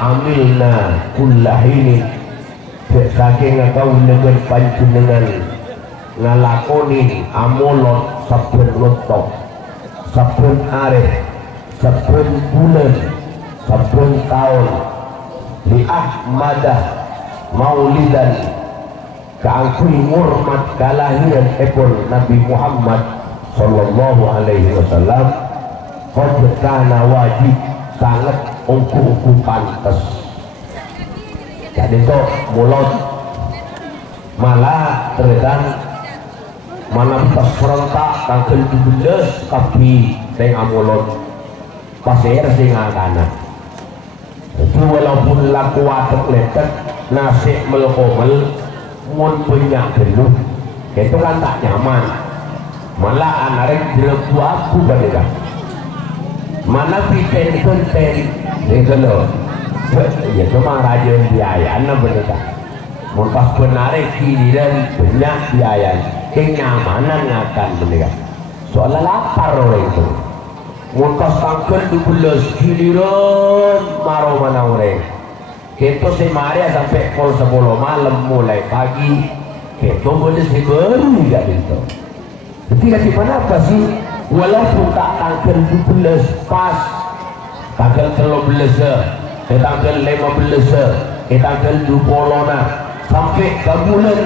amilna kullahini saking kau dengan panjenengan ngalakoni amulot saben lotok saben areh saben bulan saben tahun li ahmadah maulidan keangkui ngurmat kalahiran epon Nabi Muhammad sallallahu alaihi wasallam qad kana wajib sangat ungku pantes. Jadi itu mulut malah terdan mana pas serentak tanggal 17 tapi dengan mulut pasir singa kanan itu walaupun laku watak letek nasi melkomel mun punya geluh itu kan tak nyaman malah anarek direbu aku badega mana piten konten itu loh ya cuma raja biaya anak badega mun pas benare kiri dan banyak biaya kenyamanan akan badega soalnya lapar orang itu mun pas tangkel 12 giliran maro mana orang itu semaria sampai pukul 10 malam mulai pagi itu boleh baru juga itu ketika di mana apa sih walaupun tak tanggal 12 pas tanggal 13 tanggal 15 tanggal 20 nah sampai ke bulan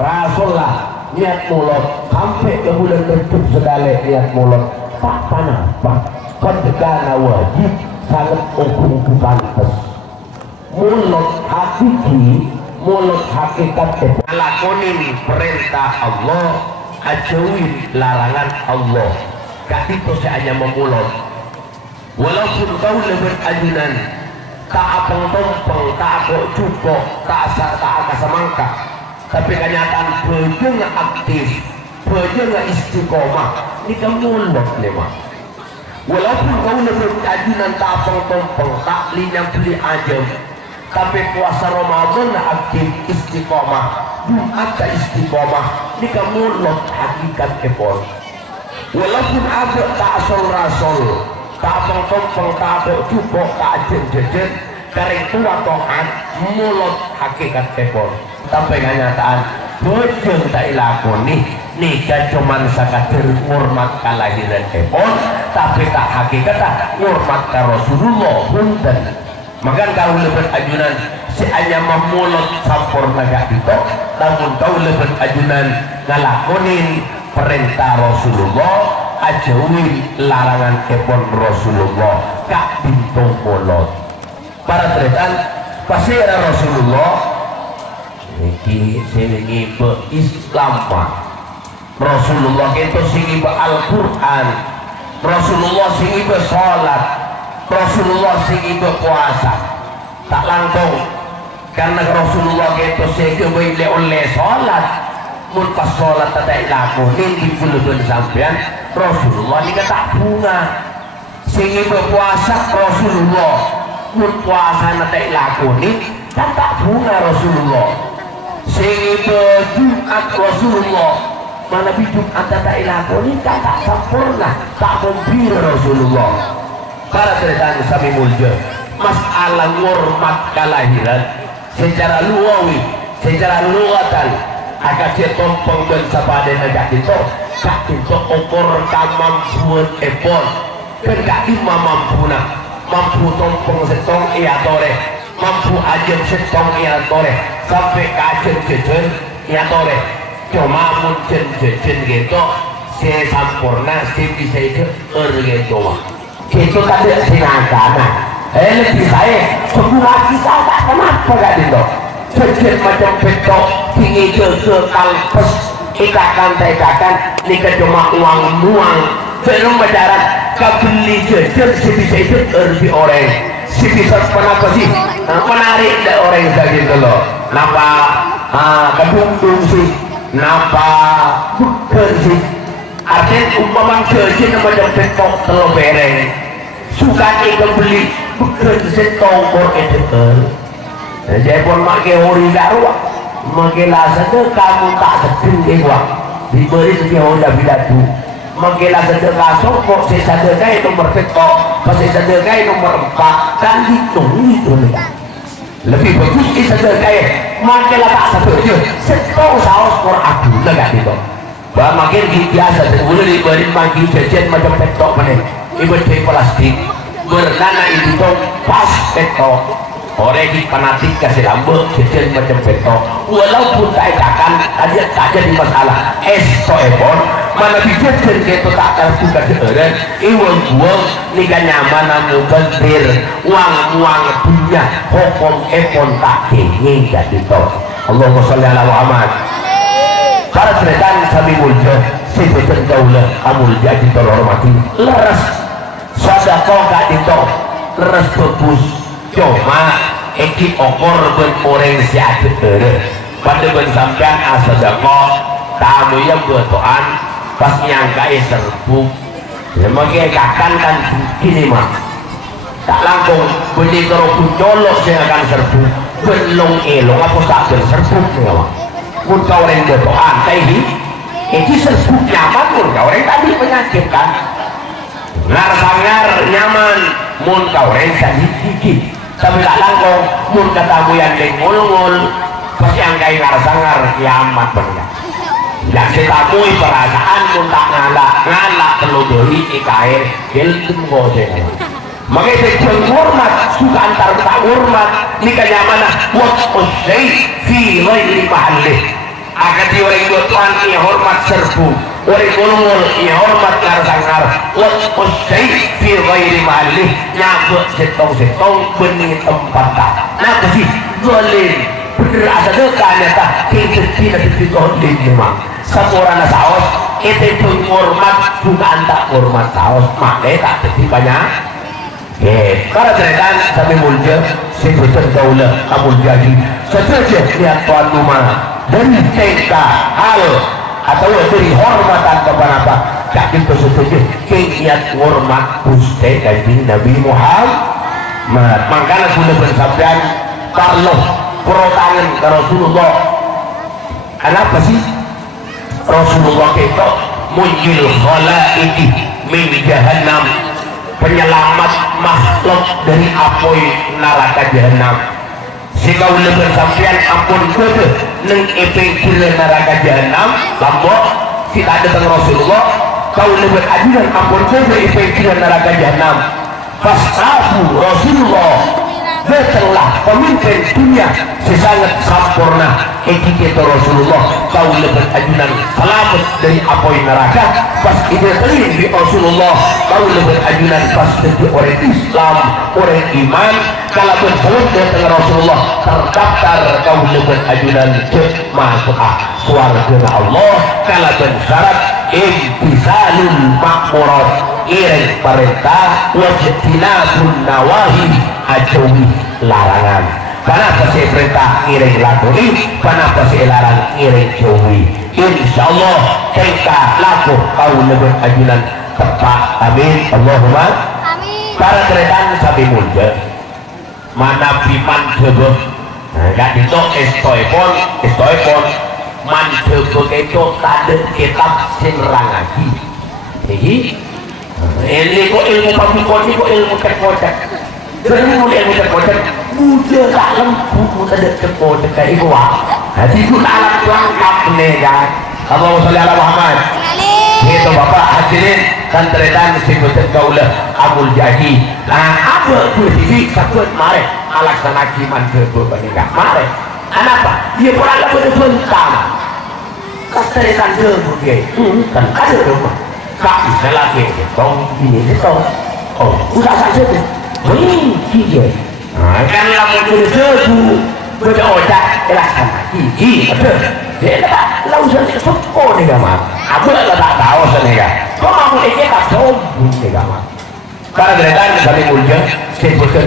Rasulullah niat mulut sampai ke bulan tutup segala niat mulut tak panapa ketika wajib sangat hukum pantas mulut hakiki mulut hakikat ngelakonin perintah Allah ajauin larangan Allah gak itu saya hanya memulut walaupun kau lebih ajunan tak apeng-tompeng tak agak cukup tak agak semangka tapi kenyataan bejeng aktif bejeng istiqomah ini kamu mulut lemah walaupun kau lebih ajunan tak apeng-tompeng tak linyam beli ajam tapi puasa Ramadan aktif istiqomah Jumat istiqomah ini kamu mulut hakikat kepon walaupun ada tak asal-rasal tak apeng-tompeng tak ada cukup tak ajen-jejen kering tua to'at mulut hakikat kepon tapi kenyataan bejeng tak ilakoni nikah cuman sakadir ngurmat kalahiran kepon tapi tak hakikat tak ngurmat ka Rasulullah punten maka kau lebih ajunan si hanya memulut sampurna gak itu namun kau lebih ajunan ngalakonin perintah Rasulullah ajauin larangan kepon Rasulullah kak bintung mulut para teretan pasti ada Rasulullah ini sini Islam Pak Rasulullah itu sini Al-Quran Rasulullah sini sholat Rasulullah sini puasa tak langsung karena Rasulullah itu sini oleh sholat mun pas sholat tak laku ini dipulun sampean Rasulullah ini tak bunga sini puasa Rasulullah mun puasa tak laku ini kan tak bunga Rasulullah sini Jumat Rasulullah mana Jumat tak laku ini kan tak sempurna tak gembira Rasulullah para cerita sami mulja masalah ngurmat kelahiran secara luawi secara luatan agak cetompeng dan sabade agak itu kak itu ukur kamampuan epon kan kak ima mampu tompeng setong iya tore mampu ajem setong iya tore sampai kajen jejen iya tore cuma muncul jejen gitu si sampurna si bisa itu gitu itu tadi sinagana lebih baik semua kita tak kenapa gak itu jejen macam betok tinggi ke kalpes ikakan nikah cuma uang nuang belum berjarak kebeli jejen si bisa itu lebih orang si bisa kenapa sih menarik dari orang gitu loh napa kedungdung sih napa bukan sih artinya umpama jejen macam betok telur bereng suka ikan beli bukan setongkor itu saya pun pakai ori darwah pakai lasa tu kamu tak sedih wah diberi sekian orang bila tu menggila sedekah songkok si sedekah nomor setok si sedekah nomor 4 kan hitung itu nih lebih bagus si sedekah menggila tak setuju setok saus por aku lega itu bahwa makin biasa boleh diberi magi jajan macam setok mana ibu cek plastik bernana itu tuh pas setok orang di fanatik kasih lambung kecil macam petok walaupun tak akan aja di masalah esto epon mana bisa cerita tak akan suka seorang iwang nikah nyaman namu bentir uang punya hukum epon tak kenging jadi toh Allahumma sholli ala Muhammad para cerita sabi mulja sebutan kaulah amul jadi terhormati leras sadaqah gak ditoh leras bagus cuma iki okor ben orang si adet pada ben sampean asadaqah tamu yang berdoaan pas nyangkai serbu ya mungkin kakan kan gini mah tak langsung beli kerupuk colok yang akan serbu belum elok apa tak serbu ya mah pun kau orang berdoaan kayak ini serbu nyaman pun kau orang tadi penyakit kan ngar nyaman mun kau orang tadi gigit tapi tak langkong mun katamu yang ngul-ngul pas yang kayak ngar kiamat benar yang setamui perasaan mun tak ngalak perlu beli ikair hiltum goseng makanya saya hormat suka antar tak hormat nikah nyaman was'usai fi ghairi mahallih agar di orang dua Tuhan ia hormat serbu orang ngul-ngul ia hormat ngar was'usai fi ghairi mahallih nyabuk setong benih tempat tak nah sih zalim bener ada dekanya tak kita godin memang sampurana saos itu pun hormat juga antak hormat saos makanya tak jadi banyak karena cerita sampai mulia sebutan daulah amul jadi sesaja lihat tuan rumah dari teka hal atau dari hormatan kepada apa jadi sesaja kegiat hormat Gusti Kanjeng Nabi Muhammad makanya sudah bersabian kalau perotangan ke Rasulullah kenapa sih Rasulullah itu munjil khalaiki min jahannam penyelamat makhluk dari apoy neraka jahanam sehingga ulah bersampian ampun kode neng epeng kira neraka jahanam lambok kita ada tentang Rasulullah kau lebih ajudan ampun kode epeng kira neraka jahanam fastafu Rasulullah datanglah pemimpin dunia sesangat sempurna etiket Rasulullah kau lebih ajudan selamat dari apoy neraka pas itu terlihat di Rasulullah kau lebih ajudan pas dari orang Islam orang iman kalau bersebut dengan Rasulullah terdaftar kau lebih ajudan masuk suarga Allah kalau bersyarat imtisalul makmurat iring perintah wajibinabun nawahi ajawi larangan kenapa saya perintah iring lakoni kenapa saya larang iring jauhi insyaallah kita laku kau lebih ajudan tepat amin Allahumma amin para keretan sabi mulia mana piman jebek gak ditok estoipon man jebek itu tanda kitab sinrang lagi ini kok ilmu pabukon ini kok ilmu terkodak jadi ilmu terkodak udah dalam buku terkodak kayak itu jadi itu alat lengkap nih kan Allahumma sholli ala Muhammad itu bapak hadirin dan teretan sebutan kaulah amul jadi nah apa posisi sakut mare alaksana kiman jebek enggak mare kenapa dia pernah lakukan bentam teretan jebek kan ada rumah tak bisa lagi tong ini tong oh udah saja deh iya kan lamun jebu baca ojak elakkan gigi betul dia tak lausan sepuluh nih gamar aku lah tak tahu senega kok mau ikut tak sombong nih gamar karena geredan dari mulia sebutkan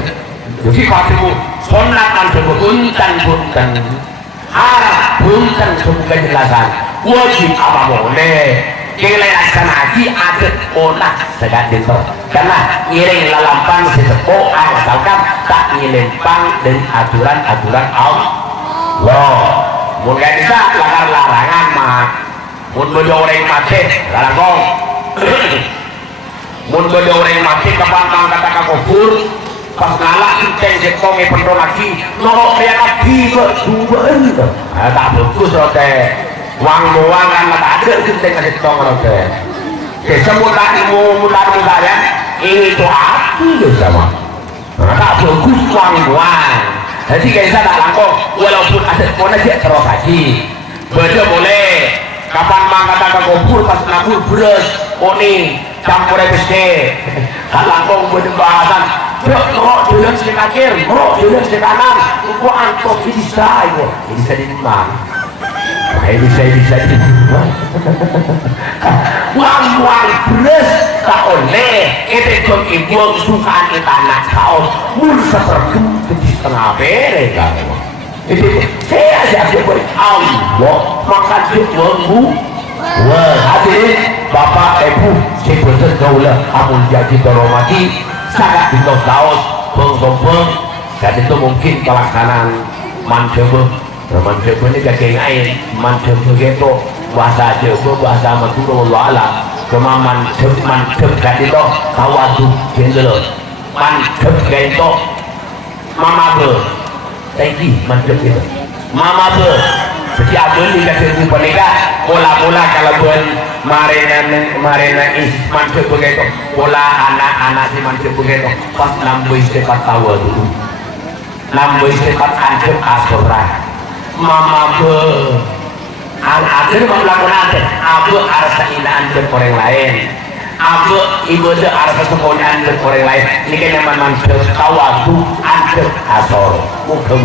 jadi katimu sonatan buntan harap buntan sebuah kejelasan wajib apa boleh kelayakan haji ada onak segan itu karena iring lalampang sesepuh asalkan tak nyelempang dari aturan-aturan Allah mungkin bisa lakar larangan mah mun bojo orang mati larang mun bade orang mati kapan kata kakufur pas ngalah ceng jekonge pendong lagi norok dia lagi berduaan tak bagus rote wang kan tak ada ceng jetong rote semula ilmu saya itu hati sama tak bagus wang jadi kita tak langkong walaupun ada kona dia terus haji beda boleh kapan mangkata kakufur pas nakul beres oni campur besi langkong beda bahasan rok jualan sekakir, rok jualan sekanan, kok antok bisa itu, bisa dimang, bisa dimang, uang beres tak oleh, itu jom ibu sukaan kita anak kau, mul seperti di setengah bere kau, itu saya aja Allah makan jualanmu, wah hadirin bapak ibu sebentar kaulah amul jadi doromati. Sangat bingung kaos beng dan itu mungkin pelaksanaan mancoba ini gageng air mancoba itu bahasa Jawa bahasa Madura wala cuma mancep kan itu kawadu jendel mancep kan itu mama be tadi mancep itu mama be setiap beli kasih penikah pola kalau buat marina mancep begitu pola anak-anak si mancep begitu pas nambah sepat tawa dulu nambah sepat ancep asurah mama be akhir melakukan abu arsa inaan orang lain abu ibu de arsa sekolah orang lain ini kan nyaman mancep tawadu ancep asor muka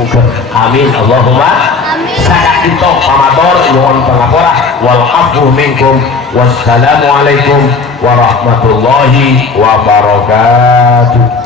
amin Allahumma sangat itu pamator nuhun pangapura wal afu minkum wassalamualaikum warahmatullahi wabarakatuh.